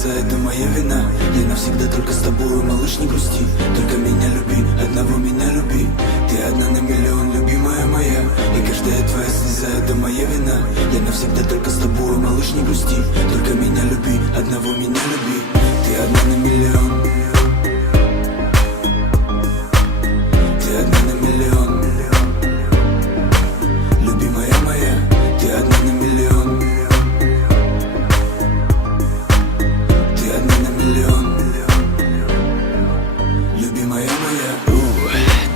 слеза, это моя вина. Я навсегда только с тобою, малыш, не грусти. Только меня люби, одного меня люби. Ты одна на миллион, любимая моя. И каждая твоя слеза, это моя вина. Я навсегда только с тобою, малыш, не грусти. Только меня люби, одного меня люби. Ты одна на миллион. Ты одна на миллион. Любимая моя, ты одна на миллион. Ты одна на миллион. Любимая моя.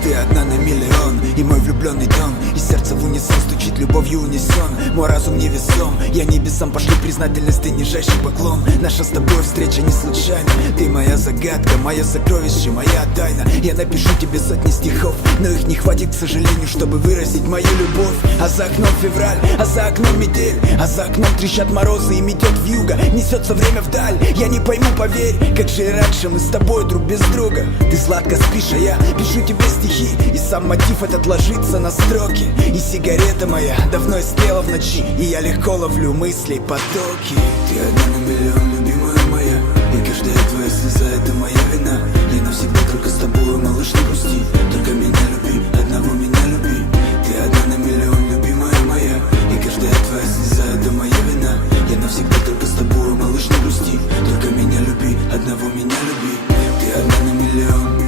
Ты одна на миллион. И мой влюбленный дом. И сердце в унисон стучит, любовью унесен. Мой разум невесом. Я небесам пошлю признательность, ты нижайший поклон. Наша с тобой встреча не случайна. Ты моя загадка, мое сокровище, моя тайна. Я напишу тебе сотни стихов, но их не хватит, к сожалению, чтобы выразить мою любовь. А за окном февраль, а за окном метель. А за окном трещат морозы и метет вьюга. Несется время вдаль, я не пойму, поверь. Как же и раньше мы с тобой друг без друга. Ты сладко спишь, а я пишу тебе стихи. И сам мотив этот ложится на строки. И сигарета моя давно истлела в ночи. И я легко ловлю мыслей потоки. Ты одна на миллион, любимая моя. И каждая твоя слеза, это моя вина. Я навсегда только с тобой, малыш, не грусти. Только меня люби, одного меня люби. Ты одна на миллион, любимая моя. И каждая твоя слеза, это моя вина. Я навсегда только с тобой, малыш, не грусти. Только меня люби, одного меня люби. Ты одна на миллион.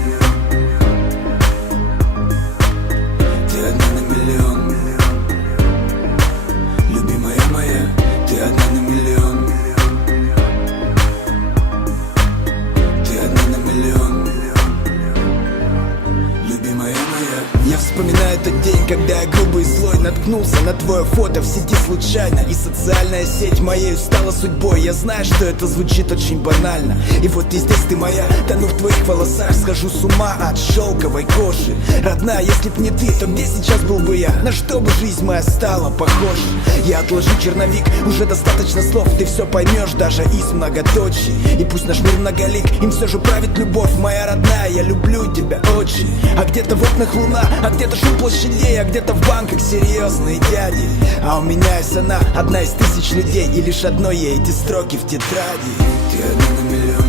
Ты одна на миллион. Любимая моя, ты одна на миллион. Ты одна на миллион. Любимая моя. Я вспоминаю тот день, когда я грубый и злой наткнулся на твое фото в сети случайно. И социальная сеть моей стала судьбой. Я знаю, что это звучит очень банально. И вот и здесь ты моя, тону в твоих волосах. Схожу с ума от шелковой кожи. Родная, если б не ты, то где сейчас был бы я? На что бы жизнь моя стала похожа? Я отложу черновик, уже достаточно слов. Ты все поймешь даже из многоточий. И пусть наш мир многолик, им все же правит любовь. Моя родная, я люблю тебя очень. А где-то в окнах луна, а где-то шум площадей, а где-то в банках серьезные дяди. А у меня есть она, одна из тысяч людей. И лишь одной ей эти строки в тетради. Ты одна на миллион.